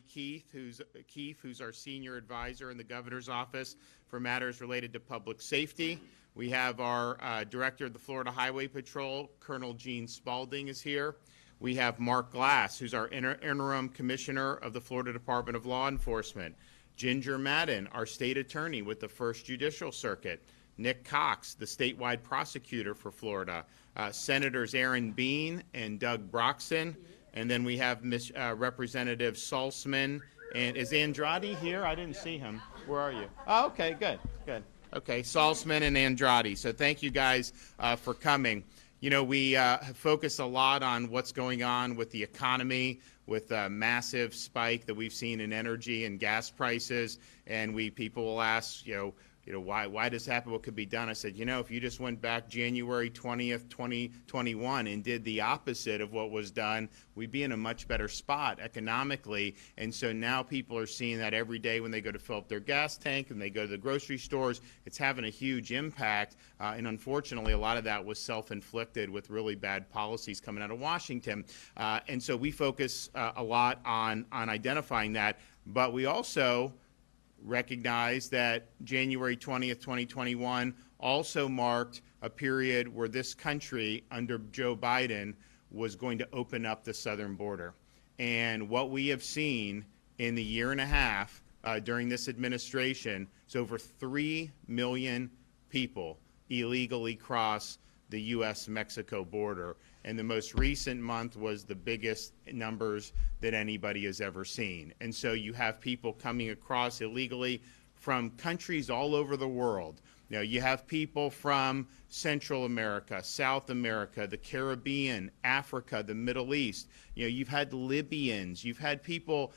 Keefe, who's our senior advisor in the governor's office for matters related to public safety. We have our director of the Florida Highway Patrol, Colonel Gene Spalding, is here. We have Mark Glass, who's our interim commissioner of the Florida Department of Law Enforcement. Ginger Madden, our state attorney with the First Judicial Circuit. Nick Cox, the statewide prosecutor for Florida. Senators Aaron Bean and Doug Broxson. And then we have Representative Salzman. And is Andrade here? I didn't see him. Where are you? Oh, okay, good. Okay, Salzman and Andrade. So thank you guys for coming. You know, we have focused a lot on what's going on with the economy, with a massive spike that we've seen in energy and gas prices. And people will ask, why does this happen? What could be done? I said, if you just went back January 20th, 2021 and did the opposite of what was done, we'd be in a much better spot economically. And so now people are seeing that every day when they go to fill up their gas tank and they go to the grocery stores, it's having a huge impact. And unfortunately, a lot of that was self-inflicted with really bad policies coming out of Washington. And so we focus a lot on identifying that, but we also recognize that January 20th, 2021 also marked a period where this country under Joe Biden was going to open up the southern border. And what we have seen in the year and a half during this administration is over 3 million people illegally cross the U.S.-Mexico border. And the most recent month was the biggest numbers that anybody has ever seen. And so you have people coming across illegally from countries all over the world. You have people from Central America, South America, the Caribbean, Africa, the Middle East. You've had Libyans. You've had people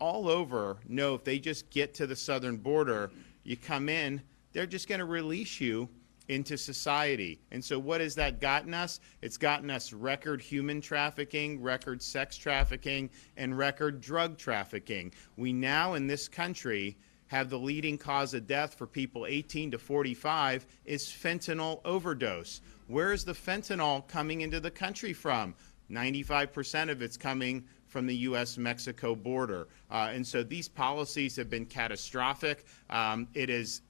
all over know if they just get to the southern border, you come in, they're just going to release you into society. And so what has that gotten us? It's gotten us record human trafficking, record sex trafficking, and record drug trafficking. We now in this country have the leading cause of death for people 18 to 45 is fentanyl overdose. Where is the fentanyl coming into the country from? 95% of it's coming from the U.S.-Mexico border. And so these policies have been catastrophic. It has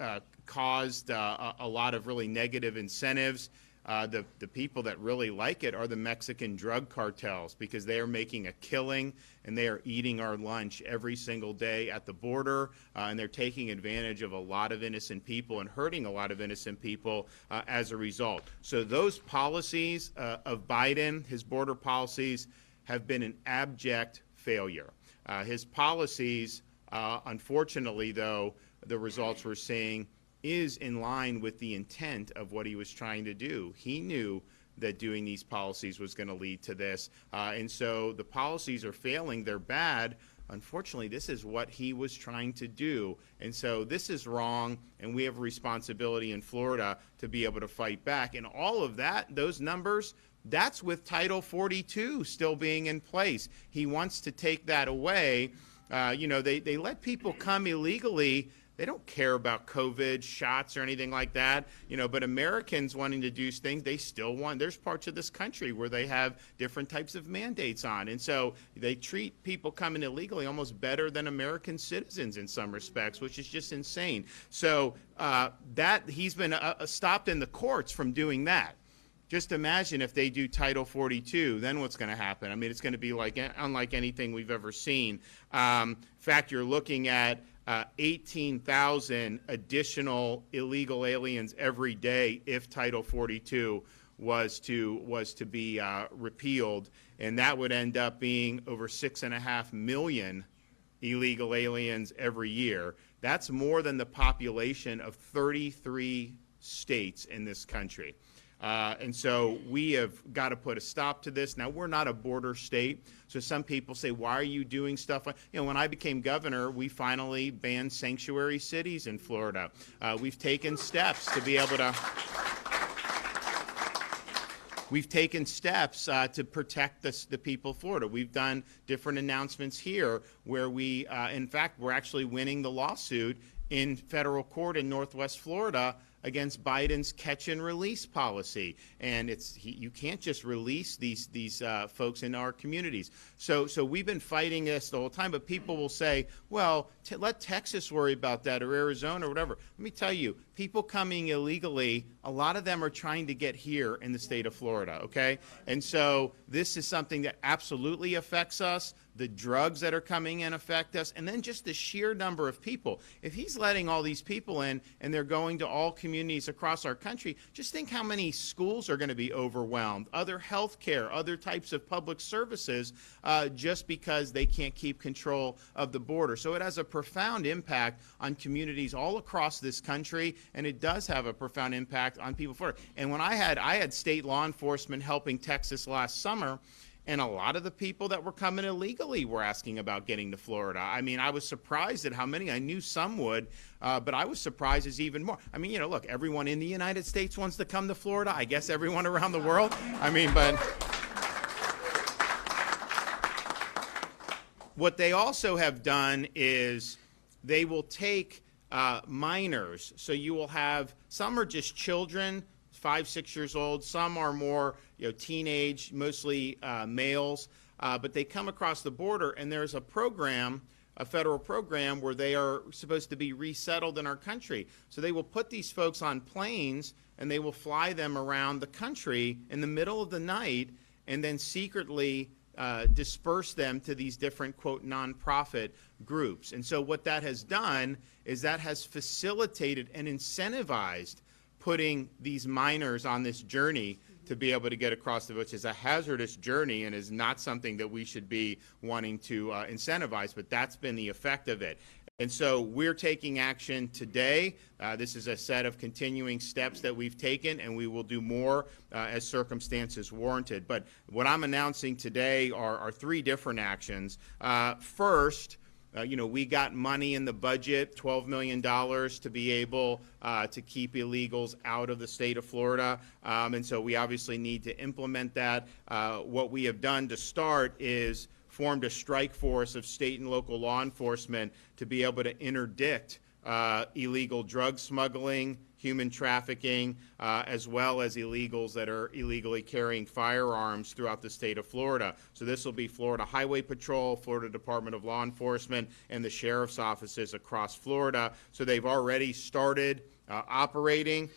caused a lot of really negative incentives. The people that really like it are the Mexican drug cartels because they are making a killing and they are eating our lunch every single day at the border, and they're taking advantage of a lot of innocent people and hurting a lot of innocent people as a result. So those policies of Biden, his border policies, have been an abject failure. His policies, unfortunately, though, the results we're seeing is in line with the intent of what he was trying to do. He knew that doing these policies was going to lead to this. And so the policies are failing. They're bad. Unfortunately, this is what he was trying to do. And so this is wrong, and we have a responsibility in Florida to be able to fight back. And all of that, those numbers, that's with Title 42 still being in place. He wants to take that away. They let people come illegally. They don't care about COVID shots or anything like that, but Americans wanting to do things, they still want. There's parts of this country where they have different types of mandates on. And so they treat people coming illegally almost better than American citizens in some respects, which is just insane. So that he's been stopped in the courts from doing that. Just imagine if they do Title 42, then what's going to happen? I mean, it's going to be unlike anything we've ever seen. In fact, you're looking at 18,000 additional illegal aliens every day if Title 42 was to be repealed, and that would end up being over 6.5 million illegal aliens every year. That's more than the population of 33 states in this country. And so we have got to put a stop to this. Now, we're not a border state, so some people say, why are you doing stuff like, when I became governor, we finally banned sanctuary cities in Florida. We've taken steps to be able to protect the people of Florida. We've done different announcements here where in fact, we're actually winning the lawsuit in federal court in Northwest Florida against Biden's catch and release policy, and you can't just release these folks in our communities. So we've been fighting this the whole time. But people will say, well, let Texas worry about that, or Arizona, or whatever. Let me tell you, people coming illegally, a lot of them are trying to get here in the state of Florida. Okay, and so this is something that absolutely affects us. The drugs that are coming in affect us, and then just the sheer number of people. If he's letting all these people in and they're going to all communities across our country, just think how many schools are going to be overwhelmed, other health care, other types of public services, just because they can't keep control of the border. So it has a profound impact on communities all across this country, and it does have a profound impact on people in Florida. And when I had state law enforcement helping Texas last summer, and a lot of the people that were coming illegally were asking about getting to Florida. I mean, I was surprised at how many. I knew some would, but I was surprised as even more. I mean, look, everyone in the United States wants to come to Florida. I guess everyone around the world. I mean, but what they also have done is they will take minors. So you will have, some are just children, 5, 6 years old. Some are more, teenage, mostly males. But they come across the border, and there's a program, a federal program, where they are supposed to be resettled in our country. So they will put these folks on planes, and they will fly them around the country in the middle of the night, and then secretly disperse them to these different, quote, nonprofit groups. And so what that has done is that has facilitated and incentivized putting these minors on this journey to be able to get across the, which is a hazardous journey and is not something that we should be wanting to incentivize, but that's been the effect of it. And so we're taking action today. This is a set of continuing steps that we've taken, and we will do more as circumstances warranted. But what I'm announcing today are 3 different actions. First, we got money in the budget, $12 million, to be able to keep illegals out of the state of Florida. And so we obviously need to implement that. What we have done to start is formed a strike force of state and local law enforcement to be able to interdict illegal drug smuggling, human trafficking, as well as illegals that are illegally carrying firearms throughout the state of Florida. So this will be Florida Highway Patrol, Florida Department of Law Enforcement, and the sheriff's offices across Florida. So they've already started operating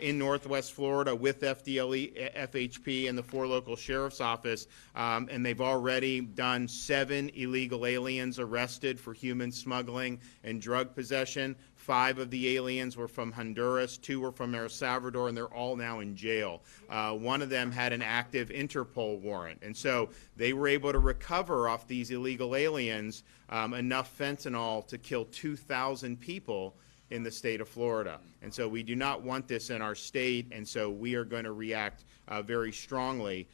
in Northwest Florida with FDLE, FHP, and the 4 local sheriff's office, and they've already done 7 illegal aliens arrested for human smuggling and drug possession. 5 of the aliens were from Honduras, 2 were from El Salvador, and they're all now in jail. One of them had an active Interpol warrant, and so they were able to recover off these illegal aliens enough fentanyl to kill 2,000 people in the state of Florida. And so we do not want this in our state, and so we are going to react very strongly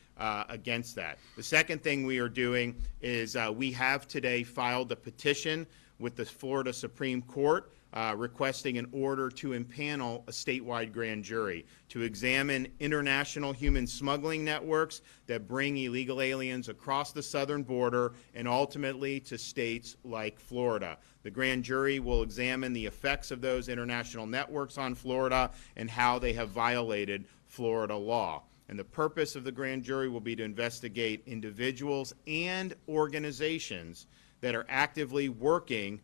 against that. The second thing we are doing is we have today filed a petition with the Florida Supreme Court requesting an order to impanel a statewide grand jury to examine international human smuggling networks that bring illegal aliens across the southern border and ultimately to states like Florida. The grand jury will examine the effects of those international networks on Florida and how they have violated Florida law. And the purpose of the grand jury will be to investigate individuals and organizations that are actively working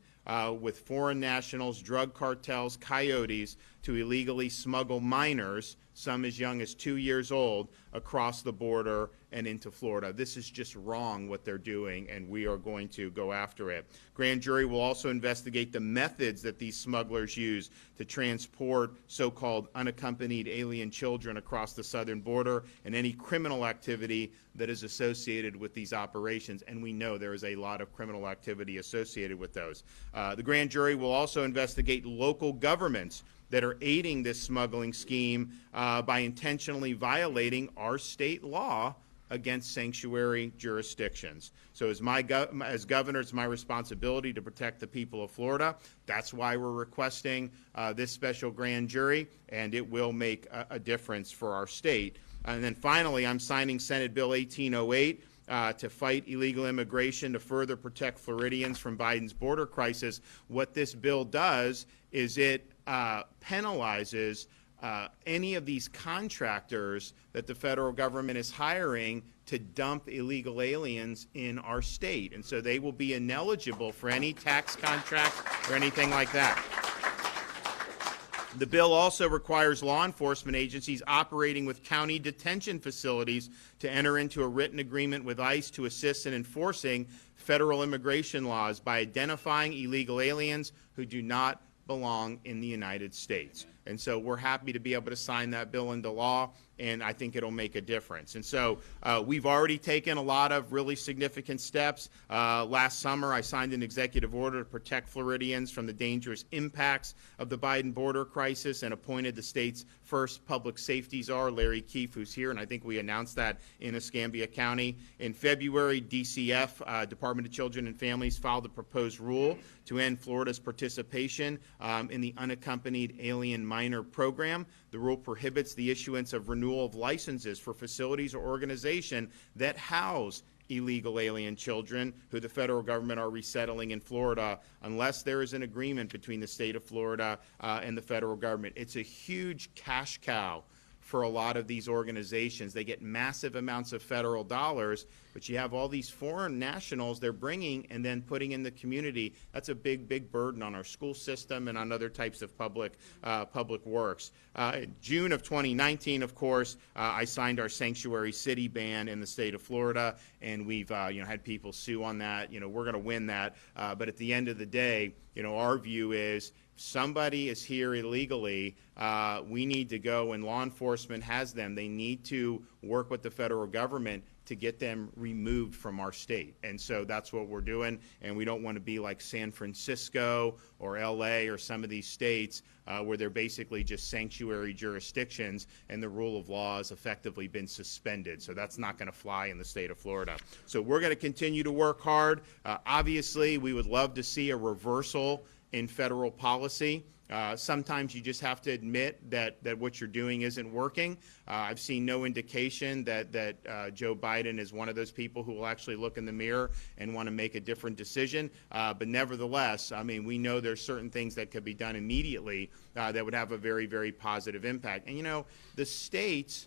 with foreign nationals, drug cartels, coyotes, to illegally smuggle minors, some as young as 2 years old, across the border and into Florida. This is just wrong what they're doing, and we are going to go after it. Grand jury will also investigate the methods that these smugglers use to transport so-called unaccompanied alien children across the southern border and any criminal activity that is associated with these operations, and we know there is a lot of criminal activity associated with those. The grand jury will also investigate local governments that are aiding this smuggling scheme by intentionally violating our state law against sanctuary jurisdictions. So as governor, it's my responsibility to protect the people of Florida. That's why we're requesting this special grand jury, and it will make a difference for our state. And then finally, I'm signing Senate Bill 1808 to fight illegal immigration to further protect Floridians from Biden's border crisis. What this bill does is it penalizes any of these contractors that the federal government is hiring to dump illegal aliens in our state. And so they will be ineligible for any tax contract or anything like that. The bill also requires law enforcement agencies operating with county detention facilities to enter into a written agreement with ICE to assist in enforcing federal immigration laws by identifying illegal aliens who do not belong in the United States. And so we're happy to be able to sign that bill into law, and I think it'll make a difference. And so we've already taken a lot of really significant steps. Last summer, I signed an executive order to protect Floridians from the dangerous impacts of the Biden border crisis and appointed the state's first public safety czar, Larry Keefe, who's here, and I think we announced that in Escambia County. In February, DCF, Department of Children and Families, filed a proposed rule to end Florida's participation in the unaccompanied alien minor program. The rule prohibits the issuance of renewal of licenses for facilities or organizations that house illegal alien children who the federal government are resettling in Florida unless there is an agreement between the state of Florida and the federal government. It's a huge cash cow for a lot of these organizations. They get massive amounts of federal dollars, but you have all these foreign nationals they're bringing and then putting in the community. That's a big, big burden on our school system and on other types of public works. In June of 2019, of course, I signed our sanctuary city ban in the state of Florida, and we've had people sue on that. We're going to win that, but at the end of the day, our view is somebody is here illegally. We need to go, and law enforcement has them. They need to work with the federal government to get them removed from our state. And so that's what we're doing, and we don't want to be like San Francisco or LA or some of these states where they're basically just sanctuary jurisdictions and the rule of law has effectively been suspended. So that's not going to fly in the state of Florida. So we're going to continue to work hard. Obviously, we would love to see a reversal in federal policy. Sometimes you just have to admit that what you're doing isn't working. I've seen no indication that Joe Biden is one of those people who will actually look in the mirror and want to make a different decision. But nevertheless, I mean, we know there's certain things that could be done immediately that would have a very, very positive impact. And, the states,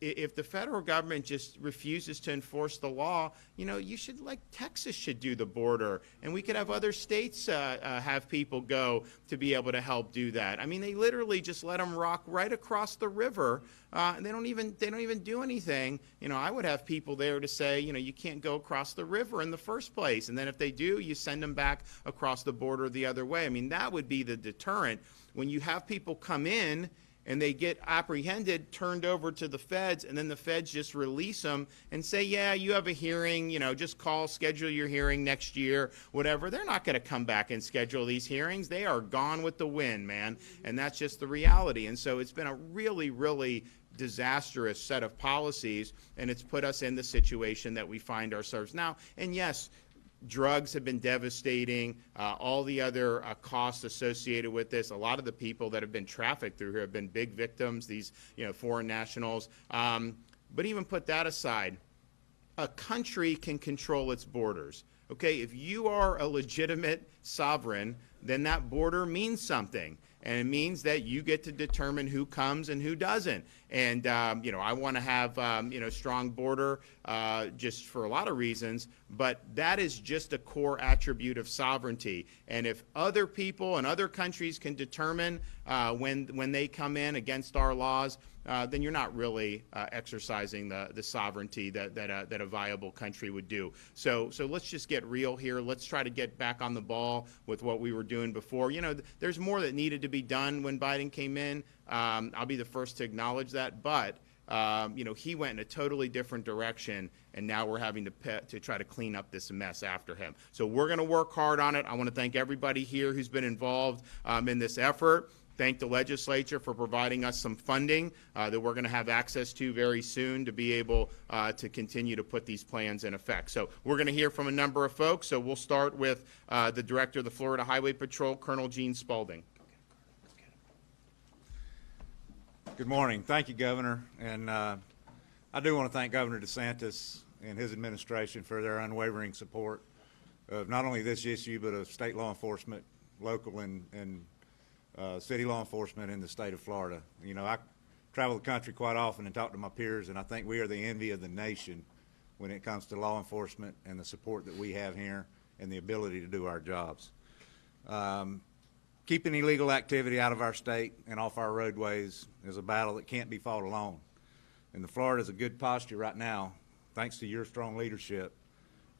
if the federal government just refuses to enforce the law, you should, like Texas should do the border, and we could have other states have people go to be able to help do that. I mean, they literally just let them rock right across the river, and they don't even do anything. I would have people there to say, you can't go across the river in the first place, and then if they do, you send them back across the border the other way. I mean, that would be the deterrent. When you have people come in and they get apprehended, turned over to the feds, and then the feds just release them and say, yeah, you have a hearing, just schedule your hearing next year, whatever. They're not going to come back and schedule these hearings. They are gone with the wind, man, and that's just the reality. And so it's been a really, really disastrous set of policies, and it's put us in the situation that we find ourselves now. And yes, drugs have been devastating, all the other costs associated with this. A lot of the people that have been trafficked through here have been big victims, these foreign nationals. But even put that aside, a country can control its borders. Okay, if you are a legitimate sovereign, then that border means something. And it means that you get to determine who comes and who doesn't. And, I want to have, strong border just for a lot of reasons, but that is just a core attribute of sovereignty. And if other people and other countries can determine when they come in against our laws, then you're not really exercising the sovereignty that a viable country would do. So let's just get real here. Let's try to get back on the ball with what we were doing before. There's more that needed to be done when Biden came in. I'll be the first to acknowledge that. But, he went in a totally different direction, and now we're having to try to clean up this mess after him. So we're going to work hard on it. I want to thank everybody here who's been involved in this effort. Thank the legislature for providing us some funding that we're going to have access to very soon to be able to continue to put these plans in effect. So we're going to hear from a number of folks. So we'll start with the Director of the Florida Highway Patrol, Colonel Gene Spalding. Good morning. Thank you, Governor. And I do want to thank Governor DeSantis and his administration for their unwavering support of not only this issue, but of state law enforcement, local and city law enforcement in the state of Florida. You know, I travel the country quite often and talk to my peers, and I think we are the envy of the nation when it comes to law enforcement and the support that we have here and the ability to do our jobs. Keeping illegal activity out of our state and off our roadways is a battle that can't be fought alone. And the Florida is a good posture right now, thanks to your strong leadership,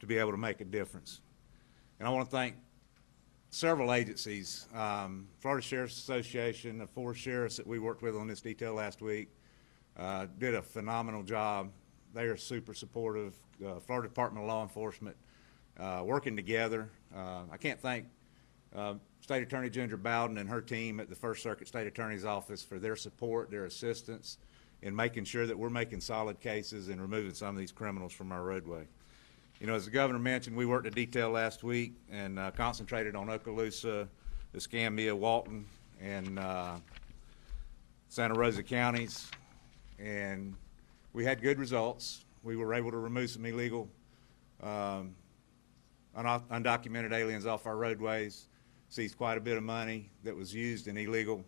to be able to make a difference. And I want to thank several agencies, Florida Sheriff's Association, the 4 sheriffs that we worked with on this detail last week, did a phenomenal job. They are super supportive. Florida Department of Law Enforcement, working together. I can't thank State Attorney Ginger Bowden and her team at the First Circuit State Attorney's Office for their support, their assistance in making sure that we're making solid cases and removing some of these criminals from our roadway. You know, as the governor mentioned, we worked a detail last week and concentrated on Okaloosa, Escambia, Walton, and Santa Rosa counties, and we had good results. We were able to remove some illegal, undocumented aliens off our roadways, seized quite a bit of money that was used in illegal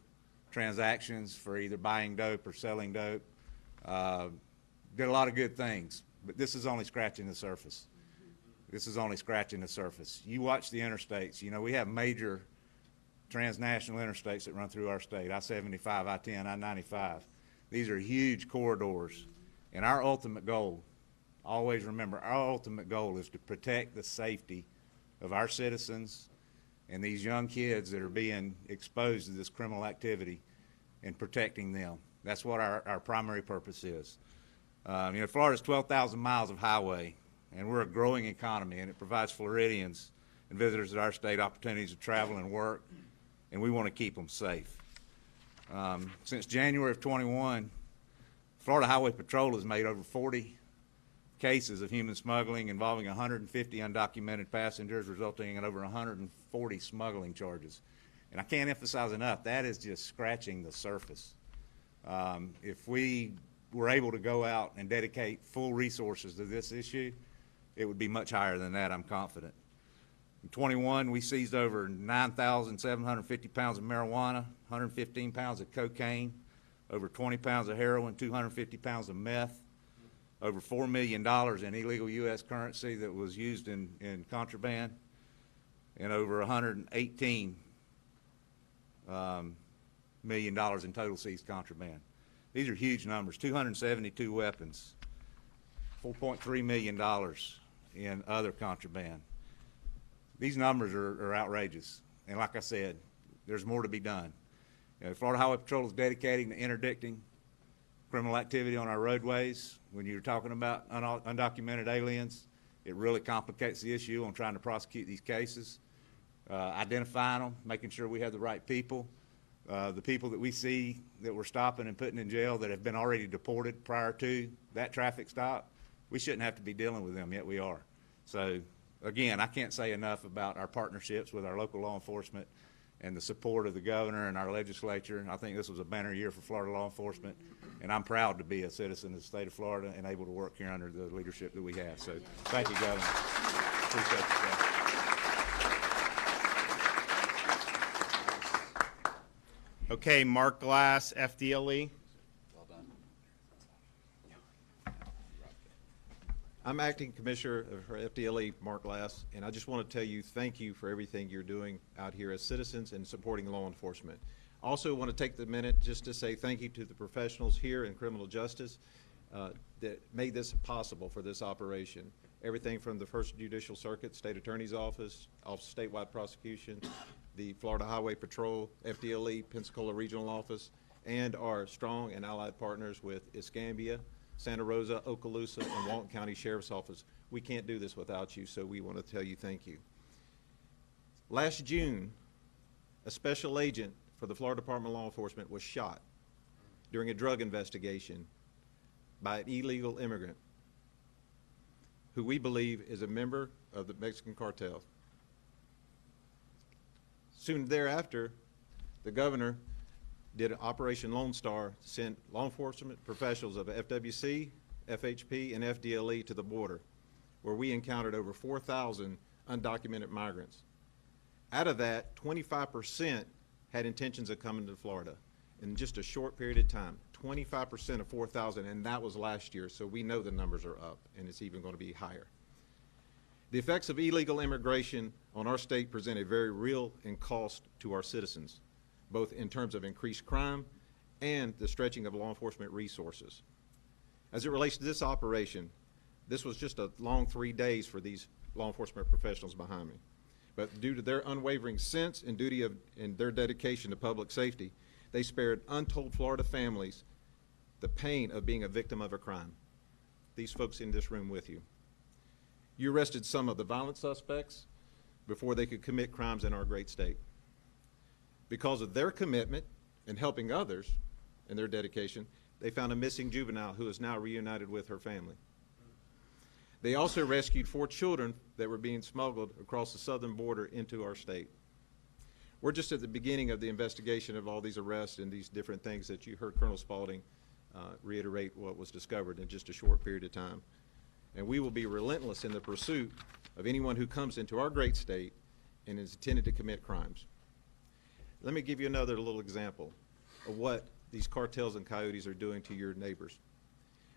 transactions for either buying dope or selling dope. Did a lot of good things, but this is only scratching the surface. This is only scratching the surface. You watch the interstates. You know, we have major transnational interstates that run through our state, I-75, I-10, I-95. These are huge corridors. And our ultimate goal, always remember, our ultimate goal is to protect the safety of our citizens and these young kids that are being exposed to this criminal activity and protecting them. That's what our primary purpose is. You know, Florida's 12,000 miles of highway, and we're a growing economy, and it provides Floridians and visitors to our state opportunities to travel and work, and we want to keep them safe. Since January of 21, Florida Highway Patrol has made over 40 cases of human smuggling involving 150 undocumented passengers, resulting in over 140 smuggling charges. And I can't emphasize enough, that is just scratching the surface. If we were able to go out and dedicate full resources to this issue, it would be much higher than that, I'm confident. In 21, we seized over 9,750 pounds of marijuana, 115 pounds of cocaine, over 20 pounds of heroin, 250 pounds of meth, over $4 million in illegal U.S. currency that was used in contraband, and over $118 million in total seized contraband. These are huge numbers. 272 weapons, $4.3 million in other contraband. These numbers are outrageous. And like I said, there's more to be done. You know, Florida Highway Patrol is dedicating to interdicting criminal activity on our roadways. When you're talking about undocumented aliens, it really complicates the issue on trying to prosecute these cases, identifying them, making sure we have the right people. The people that we see that we're stopping and putting in jail that have been already deported prior to that traffic stop, we shouldn't have to be dealing with them, yet we are. So again, I can't say enough about our partnerships with our local law enforcement and the support of the governor and our legislature. I think this was a banner year for Florida law enforcement, and I'm proud to be a citizen of the state of Florida and able to work here under the leadership that we have. So thank you, Governor. Appreciate you, Governor. Okay, Mark Glass, FDLE. Well done. I'm Acting Commissioner for FDLE, Mark Glass, and I just want to tell you thank you for everything you're doing out here as citizens and supporting law enforcement. Also want to take the minute just to say thank you to the professionals here in criminal justice that made this possible for this operation. Everything from the First Judicial Circuit, State Attorney's Office, Office of Statewide Prosecution, the Florida Highway Patrol, FDLE, Pensacola Regional Office, and our strong and allied partners with Escambia, Santa Rosa, Okaloosa, and Walton County Sheriff's Office. We can't do this without you, so we want to tell you thank you. Last June, a special agent for the Florida Department of Law Enforcement was shot during a drug investigation by an illegal immigrant who we believe is a member of the Mexican cartel. Soon thereafter, the governor did an Operation Lone Star, sent law enforcement professionals of FWC, FHP, and FDLE to the border, where we encountered over 4,000 undocumented migrants. Out of that, 25% had intentions of coming to Florida in just a short period of time. 25% of 4,000, and that was last year, so we know the numbers are up, and it's even going to be higher. The effects of illegal immigration on our state present a very real and cost to our citizens, both in terms of increased crime and the stretching of law enforcement resources. As it relates to this operation, this was just a long 3 days for these law enforcement professionals behind me. But due to their unwavering sense and duty and their dedication to public safety, they spared untold Florida families the pain of being a victim of a crime. These folks in this room with you. You arrested some of the violent suspects before they could commit crimes in our great state. Because of their commitment and helping others and their dedication, they found a missing juvenile who is now reunited with her family. They also rescued 4 children that were being smuggled across the southern border into our state. We're just at the beginning of the investigation of all these arrests and these different things that you heard Colonel Spaulding reiterate what was discovered in just a short period of time. And we will be relentless in the pursuit of anyone who comes into our great state and is intended to commit crimes. Let me give you another little example of what these cartels and coyotes are doing to your neighbors.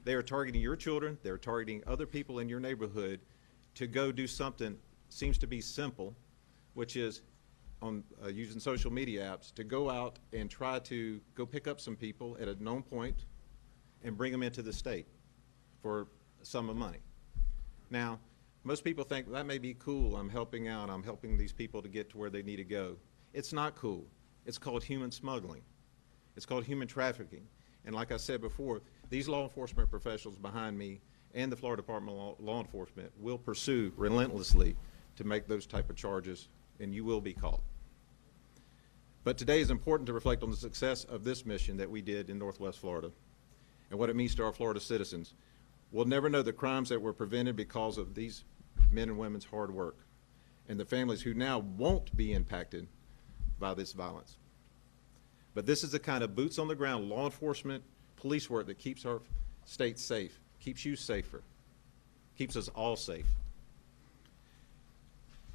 They are targeting your children, they're targeting other people in your neighborhood to go do something seems to be simple, which is on using social media apps to go out and try to go pick up some people at a known point and bring them into the state for a sum of money. Now, most people think that may be cool, I'm helping out, I'm helping these people to get to where they need to go. It's not cool. It's called human smuggling. It's called human trafficking. And like I said before, these law enforcement professionals behind me and the Florida Department of Law Enforcement will pursue relentlessly to make those type of charges, and you will be caught. But today is important to reflect on the success of this mission that we did in Northwest Florida and what it means to our Florida citizens. We'll never know the crimes that were prevented because of these men and women's hard work and the families who now won't be impacted by this violence. But this is the kind of boots on the ground law enforcement, police work that keeps our state safe, keeps you safer, keeps us all safe.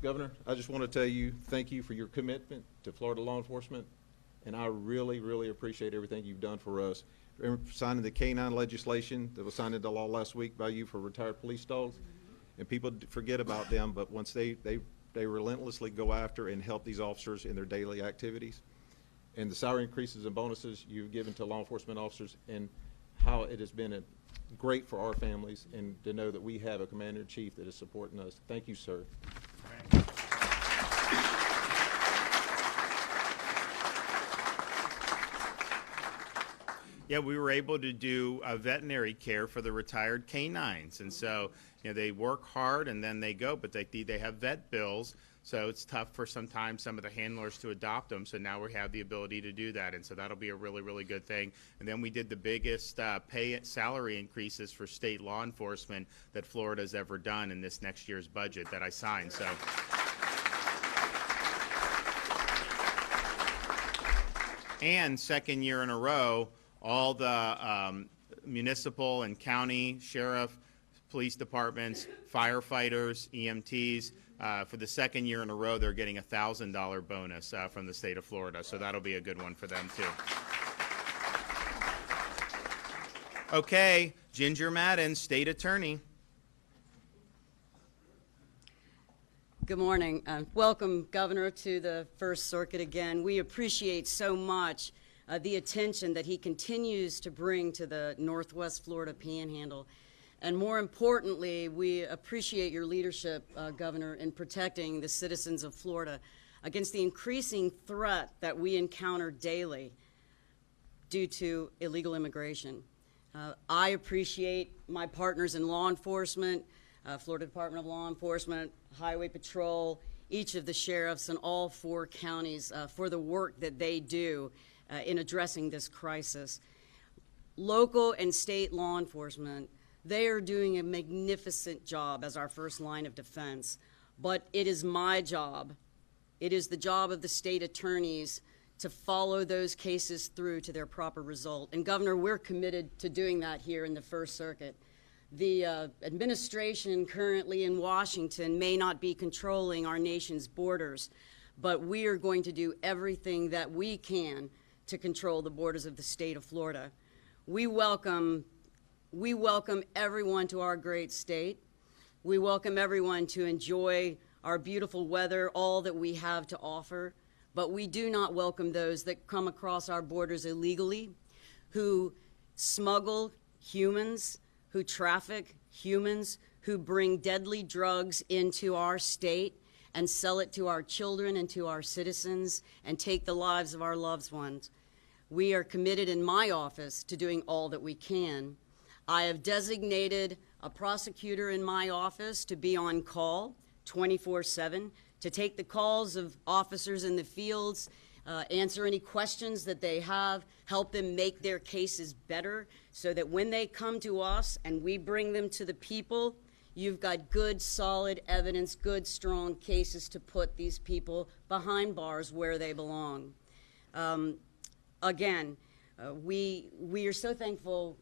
Governor, I just want to tell you thank you for your commitment to Florida law enforcement, and I really, really appreciate everything you've done for us. Remember signing the K-9 legislation that was signed into law last week by you for retired police dogs? And people forget about them, but once they relentlessly go after and help these officers in their daily activities. And the salary increases and bonuses you've given to law enforcement officers, and how it has been great for our families, and to know that we have a commander-in-chief that is supporting us. Thank you, sir. Yeah, we were able to do veterinary care for the retired canines, and so they work hard and then they go, but they have vet bills, so it's tough for sometimes some of the handlers to adopt them. So now we have the ability to do that, and so that'll be a really, really good thing. And then we did the biggest salary increases for state law enforcement that Florida's ever done in this next year's budget that I signed. So. And second year in a row, all the municipal and county sheriff, police departments, firefighters, EMTs, for the second year in a row, they're getting a $1,000 bonus from the state of Florida. So that'll be a good one for them too. Okay, Ginger Madden, State Attorney. Good morning. Welcome, Governor, to the First Circuit again. We appreciate so much the attention that he continues to bring to the Northwest Florida Panhandle. And more importantly, we appreciate your leadership, Governor, in protecting the citizens of Florida against the increasing threat that we encounter daily due to illegal immigration. I appreciate my partners in law enforcement, Florida Department of Law Enforcement, Highway Patrol, each of the sheriffs in all 4 counties for the work that they do in addressing this crisis. Local and state law enforcement, they are doing a magnificent job as our first line of defense, but it is my job, it is the job of the state attorneys to follow those cases through to their proper result. And Governor, we're committed to doing that here in the First Circuit. The administration currently in Washington may not be controlling our nation's borders, but we are going to do everything that we can to control the borders of the state of Florida. We welcome everyone to our great state. We welcome everyone to enjoy our beautiful weather, all that we have to offer, but we do not welcome those that come across our borders illegally, who smuggle humans, who traffic humans, who bring deadly drugs into our state and sell it to our children and to our citizens and take the lives of our loved ones. We are committed in my office to doing all that we can. I have designated a prosecutor in my office to be on call 24/7, to take the calls of officers in the fields, answer any questions that they have, help them make their cases better so that when they come to us and we bring them to the people, you've got good, solid evidence, good, strong cases to put these people behind bars where they belong. Again, we are so thankful,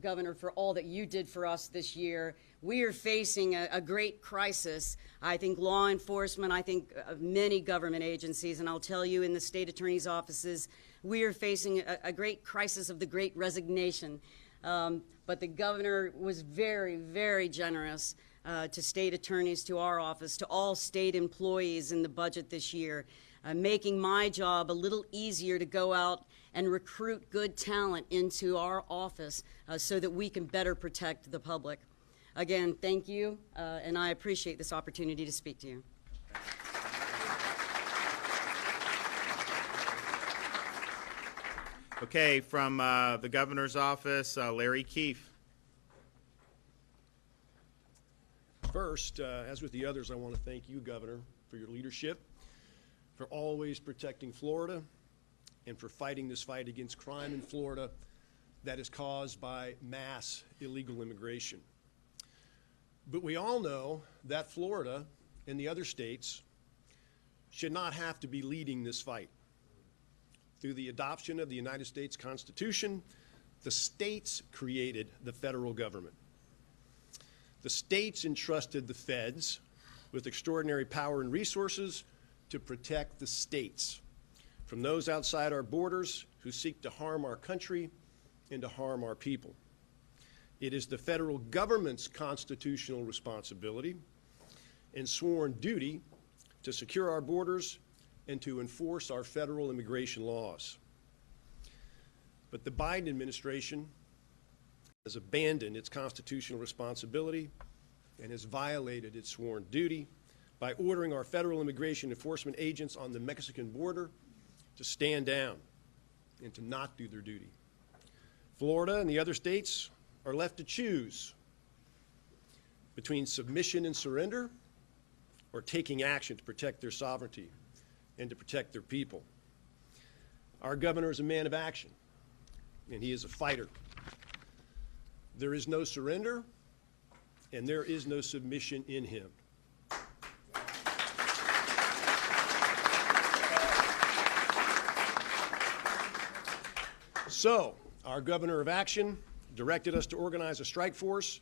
Governor, for all that you did for us this year. We are facing a great crisis. I think law enforcement, I think many government agencies, and I'll tell you in the state attorney's offices, we are facing a great crisis of the great resignation. But the governor was very, very generous to state attorneys, to our office, to all state employees in the budget this year, making my job a little easier to go out and recruit good talent into our office so that we can better protect the public. Again, thank you, and I appreciate this opportunity to speak to you. Okay, from the governor's office, Larry Keefe. First, as with the others, I want to thank you, Governor, for your leadership, for always protecting Florida, and for fighting this fight against crime in Florida that is caused by mass illegal immigration. But we all know that Florida and the other states should not have to be leading this fight. Through the adoption of the United States Constitution, the states created the federal government. The states entrusted the feds with extraordinary power and resources to protect the states from those outside our borders who seek to harm our country and to harm our people. It is the federal government's constitutional responsibility and sworn duty to secure our borders and to enforce our federal immigration laws. But the Biden administration has abandoned its constitutional responsibility and has violated its sworn duty by ordering our federal immigration enforcement agents on the Mexican border to stand down and to not do their duty. Florida and the other states are left to choose between submission and surrender or taking action to protect their sovereignty and to protect their people. Our governor is a man of action, and he is a fighter. There is no surrender, and there is no submission in him. So, our governor of action directed us to organize a strike force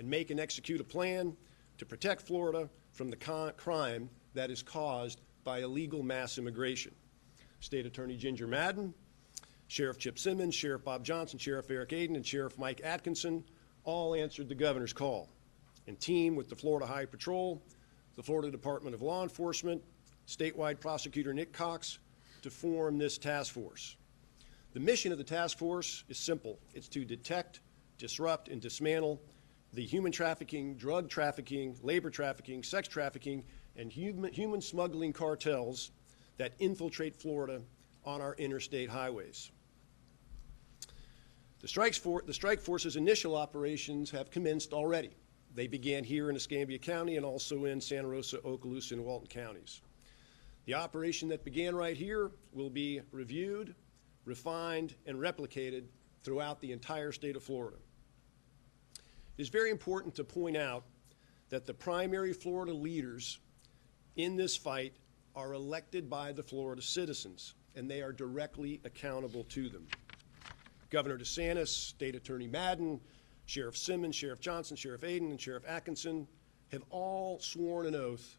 and make and execute a plan to protect Florida from the crime that is caused by illegal mass immigration. State Attorney Ginger Madden, Sheriff Chip Simmons, Sheriff Bob Johnson, Sheriff Eric Aden, and Sheriff Mike Atkinson all answered the governor's call and teamed with the Florida Highway Patrol, the Florida Department of Law Enforcement, statewide prosecutor Nick Cox to form this task force. The mission of the task force is simple. It's to detect, disrupt, and dismantle the human trafficking, drug trafficking, labor trafficking, sex trafficking, and human smuggling cartels that infiltrate Florida on our interstate highways. The strike force's initial operations have commenced already. They began here in Escambia County and also in Santa Rosa, Okaloosa, and Walton counties. The operation that began right here will be reviewed, refined, and replicated throughout the entire state of Florida. It is very important to point out that the primary Florida leaders in this fight are elected by the Florida citizens, and they are directly accountable to them. Governor DeSantis, State Attorney Madden, Sheriff Simmons, Sheriff Johnson, Sheriff Aden, and Sheriff Atkinson have all sworn an oath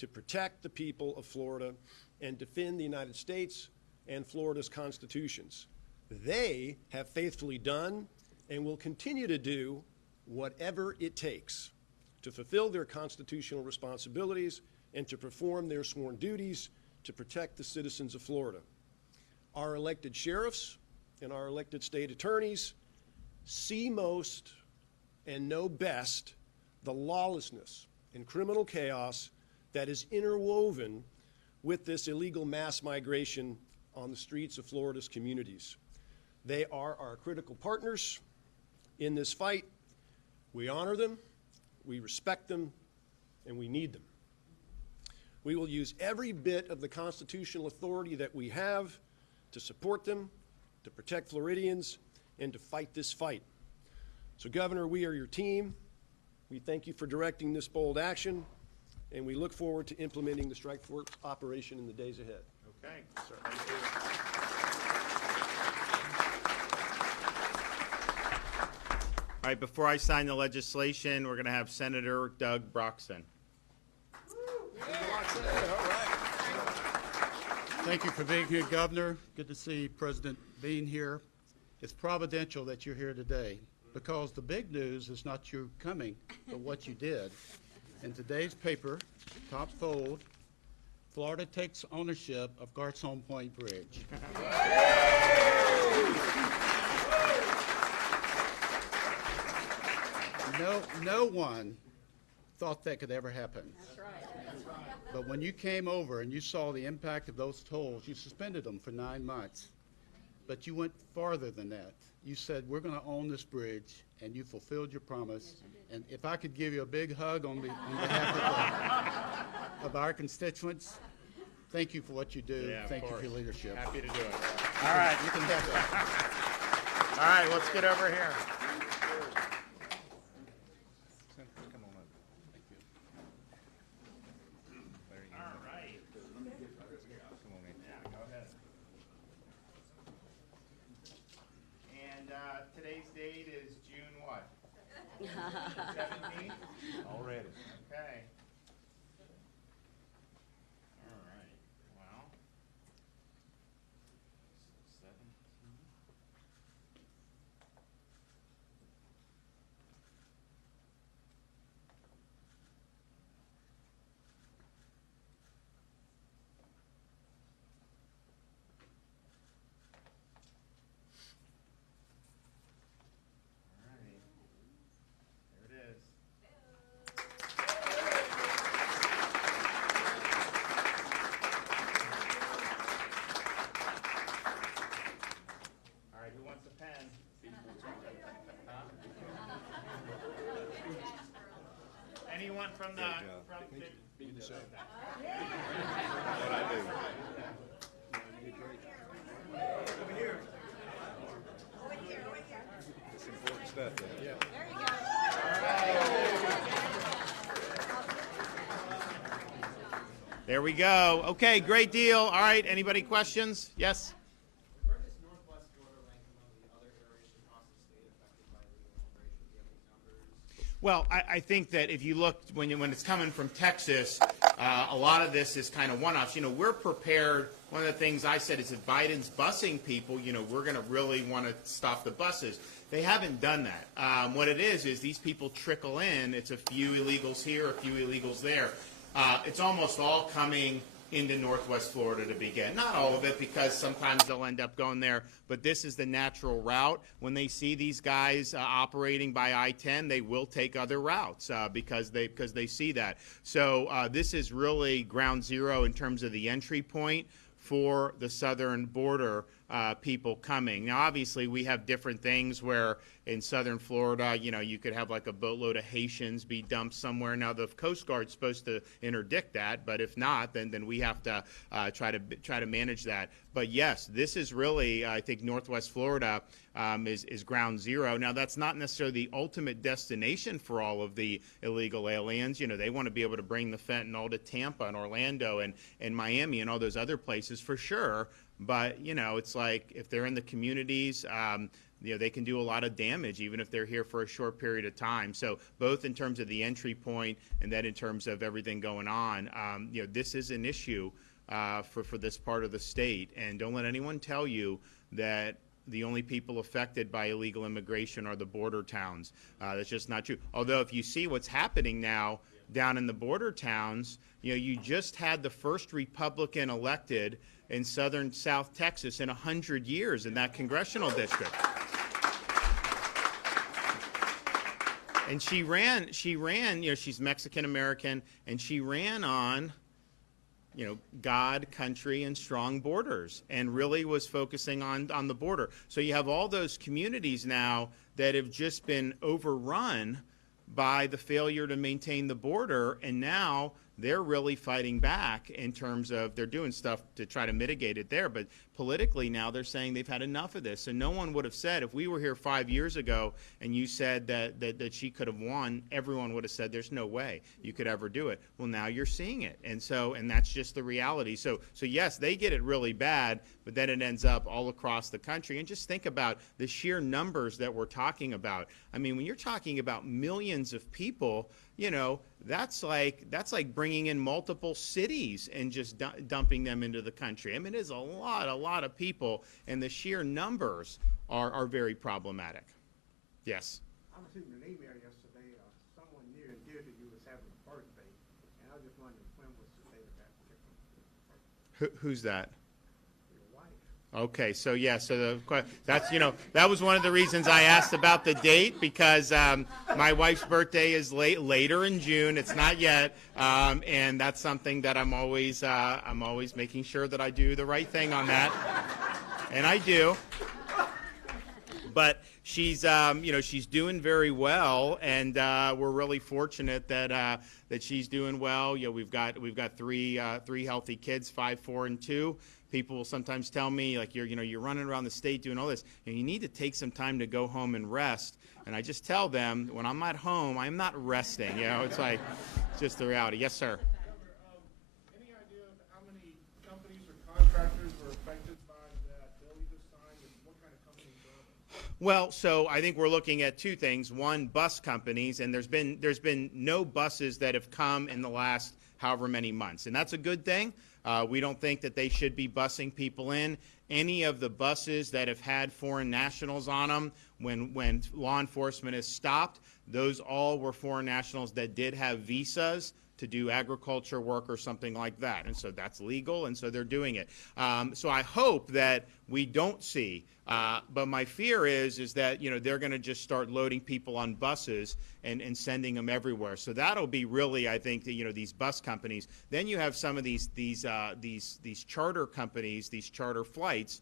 to protect the people of Florida and defend the United States and Florida's constitutions. They have faithfully done and will continue to do whatever it takes to fulfill their constitutional responsibilities and to perform their sworn duties to protect the citizens of Florida. Our elected sheriffs and our elected state attorneys see most and know best the lawlessness and criminal chaos that is interwoven with this illegal mass migration on the streets of Florida's communities. They are our critical partners in this fight. We honor them, we respect them, and we need them. We will use every bit of the constitutional authority that we have to support them, to protect Floridians, and to fight this fight. So, Governor, we are your team. We thank you for directing this bold action, and we look forward to implementing the strike force operation in the days ahead. Okay, sir. Thank you. All right, before I sign the legislation, we're going to have Senator Doug Broxton. Thank you for being here, Governor. Good to see President Bean here. It's providential that you're here today because the big news is not you coming, but what you did. In today's paper, top fold, Florida takes ownership of Garcon Point Bridge. No one thought that could ever happen. That's right. But when you came over and you saw the impact of those tolls, you suspended them for 9 months. But you went farther than that. You said, we're going to own this bridge, and you fulfilled your promise. And if I could give you a big hug on behalf of our constituents, thank you for what you do. Yeah, thank you for your leadership. Happy to do it. All right. You can have that. All right, let's get over here. Come on up. All right. Come on in. Yeah, go ahead. And today's date is June what? 17th? Already. Okay. All right. Well. 17. All right. There it is. All right, who wants a pen? Huh? Anyone from the, Good job. from the. What I do. It's important stuff, though. Yeah. There we go. Okay, great deal. All right, anybody questions? Yes? Where does Northwest Florida rank among the other areas across the state affected by illegal immigration? Do you have any numbers? Well, I think that if you look, when it's coming from Texas, a lot of this is kind of one-offs. You know, we're prepared. One of the things I said is if Biden's busing people, you know, we're going to really want to stop the buses. They haven't done that. What it is these people trickle in. It's a few illegals here, a few illegals there. It's almost all coming into Northwest Florida to begin. Not all of it, because sometimes they'll end up going there, but this is the natural route. When they see these guys operating by I-10, they will take other routes because they see that. So this is really ground zero in terms of the entry point for the southern border people coming. Now, obviously, we have different things where in southern Florida, you know, you could have like a boatload of Haitians be dumped somewhere. Now, the Coast Guard's supposed to interdict that, but if not, then we have to try to manage that. But yes, this is really, I think, Northwest Florida is ground zero. Now, that's not necessarily the ultimate destination for all of the illegal aliens. You know, they want to be able to bring the fentanyl to Tampa and Orlando and Miami and all those other places for sure. But, you know, it's like if they're in the communities, they can do a lot of damage even if they're here for a short period of time. So both in terms of the entry point and then in terms of everything going on, this is an issue for this part of the state. And don't let anyone tell you that the only people affected by illegal immigration are the border towns. That's just not true. Although if you see what's happening now down in the border towns, you just had the first Republican elected in southern South Texas in 100 years in that congressional district. And she ran, she's Mexican American, and she ran on, God, country, and strong borders, and really was focusing on the border. So you have all those communities now that have just been overrun by the failure to maintain the border, and now they're really fighting back in terms of they're doing stuff to try to mitigate it there. But politically now they're saying they've had enough of this. So no one would have said, if we were here 5 years ago and you said that she could have won, everyone would have said there's no way you could ever do it. Well, now you're seeing it. And that's just the reality. So yes, they get it really bad, but then it ends up all across the country. And just think about the sheer numbers that we're talking about. I mean, when you're talking about millions of people, that's like bringing in multiple cities and just dumping them into the country. I mean, it is a lot of people, and the sheer numbers are very problematic. Yes. I received an email yesterday. Someone near and dear to you was having a birthday, and I was just wondering when was the date of that particular birthday? Who's that? Your wife. Okay, so yeah, that's that was one of the reasons I asked about the date, because my wife's birthday is later in June. It's not yet, and that's something that I'm always making sure that I do the right thing on that, and I do. But she's she's doing very well, and we're really fortunate that she's doing well. We've got three healthy kids, 5, 4, and 2. People will sometimes tell me, like, you're running around the state doing all this, and you need to take some time to go home and rest. And I just tell them, when I'm at home, I'm not resting. It's like just the reality. Yes, sir. Any idea of how many companies or contractors were affected by that bill you just signed, and what kind of companies are they? Well, so I think we're looking at two things. One, bus companies, and there's been no buses that have come in the last however many months, and that's a good thing. We don't think that they should be busing people in. Any of the buses that have had foreign nationals on them, when law enforcement has stopped, those all were foreign nationals that did have visas to do agriculture work or something like that. And so that's legal, and so they're doing it. So I hope that we don't see, but my fear is that they're going to just start loading people on buses and sending them everywhere. So that'll be really, I think, these bus companies. Then you have some of these charter companies, these charter flights,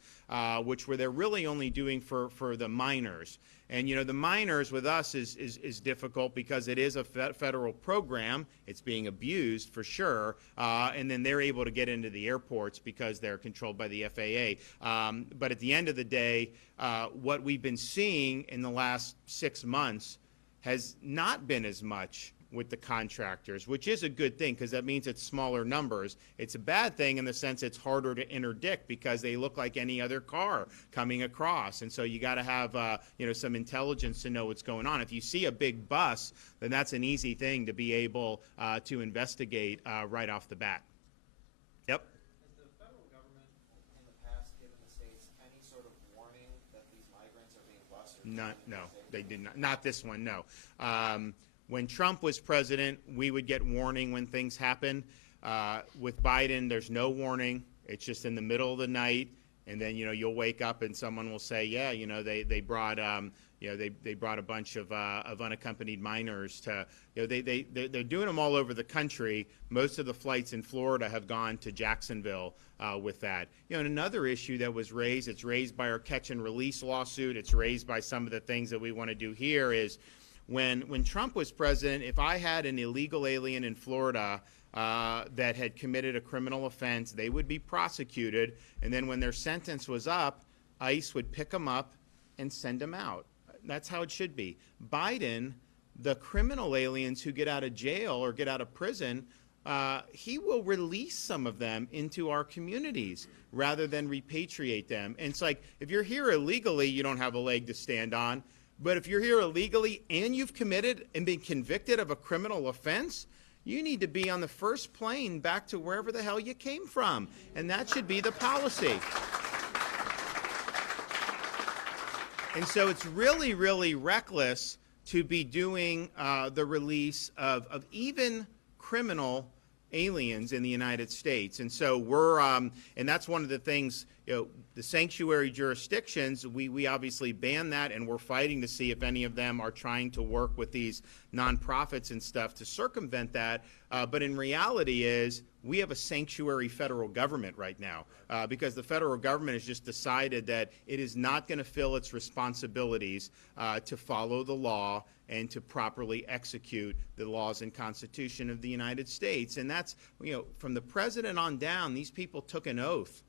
which they're really only doing for the minors. And the minors with us is difficult because it is a federal program. It's being abused for sure, and then they're able to get into the airports because they're controlled by the FAA. But at the end of the day, what we've been seeing in the last 6 months has not been as much with the contractors, which is a good thing because that means it's smaller numbers. It's a bad thing in the sense it's harder to interdict because they look like any other car coming across, and so you got to have some intelligence to know what's going on. If you see a big bus, then that's an easy thing to be able to investigate right off the bat. Yep. Has the federal government in the past given the states any sort of warning that these migrants are being bused? No, they did not. Not this one, no. When Trump was president, we would get warning when things happen. With Biden, there's no warning. It's just in the middle of the night, and then you'll wake up and someone will say, yeah, they brought they brought a bunch of unaccompanied minors to. They're doing them all over the country. Most of the flights in Florida have gone to Jacksonville with that. And another issue that was raised, it's raised by our catch and release lawsuit. It's raised by some of the things that we want to do here is. When Trump was president, if I had an illegal alien in Florida that had committed a criminal offense, they would be prosecuted, and then when their sentence was up, ICE would pick them up and send them out. That's how it should be. Biden, the criminal aliens who get out of jail or get out of prison, he will release some of them into our communities rather than repatriate them. And it's like, if you're here illegally, you don't have a leg to stand on. But if you're here illegally and you've committed and been convicted of a criminal offense, you need to be on the first plane back to wherever the hell you came from. And that should be the policy. And so it's really, really reckless to be doing the release of even criminal aliens in the United States. And so we're, and that's one of the things, the sanctuary jurisdictions, we obviously ban that, and we're fighting to see if any of them are trying to work with these nonprofits and stuff to circumvent that. But in reality is, we have a sanctuary federal government right now because the federal government has just decided that it is not going to fill its responsibilities to follow the law and to properly execute the laws and Constitution of the United States. And that's, from the president on down, these people took an oath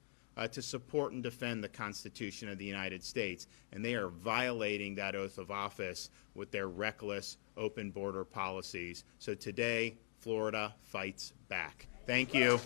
to support and defend the Constitution of the United States. And they are violating that oath of office with their reckless open border policies. So today, Florida fights back. Thank you.